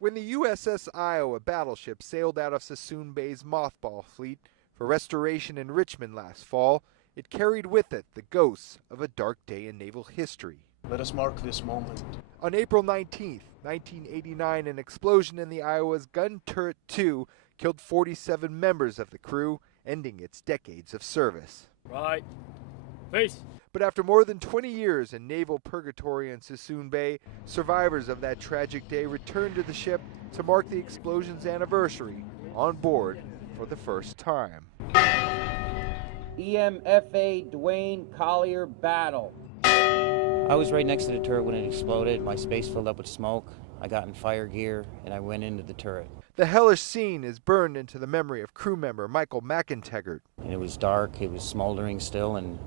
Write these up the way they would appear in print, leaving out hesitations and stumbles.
When the USS Iowa battleship sailed out of Sassoon Bay's mothball fleet for restoration in Richmond last fall, it carried with it the ghosts of a dark day in naval history. Let us mark this moment. On April 19, 1989, an explosion in the Iowa's gun turret 2 killed 47 members of the crew, ending its decades of service. Right. Face. But after more than 20 years in naval purgatory in Sassoon Bay, survivors of that tragic day returned to the ship to mark the explosion's anniversary on board for the first time. EMFA Dwayne Collier Battle. I was right next to the turret when it exploded. My space filled up with smoke. I got in fire gear and I went into the turret. The hellish scene is burned into the memory of crew member Michael McInteggart. And it was dark, it was smoldering still, and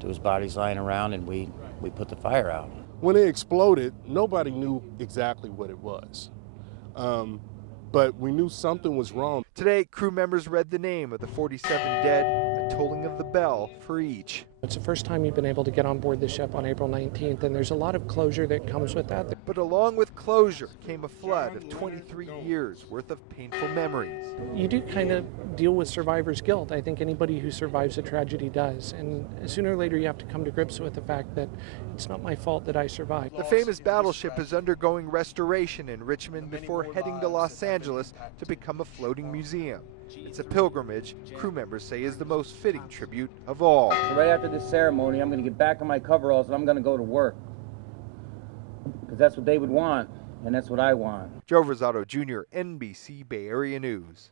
there was bodies lying around, and we put the fire out. When it exploded, nobody knew exactly what it was. But we knew something was wrong. Today, crew members read the name of the 47 dead, a tolling of the bell for each. It's the first time you've been able to get on board the ship on April 19th, and there's a lot of closure that comes with that. But along with closure came a flood of 23 years worth of painful memories. You do kind of deal with survivor's guilt. I think anybody who survives a tragedy does. And sooner or later you have to come to grips with the fact that it's not my fault that I survived. The famous battleship is undergoing restoration in Richmond before heading to Los Angeles to become a floating museum. It's a pilgrimage crew members say is the most fitting tribute of all. So right after this ceremony, I'm going to get back on my coveralls and I'm going to go to work. Because that's what they would want, and that's what I want. Joe Rosado Jr., NBC Bay Area News.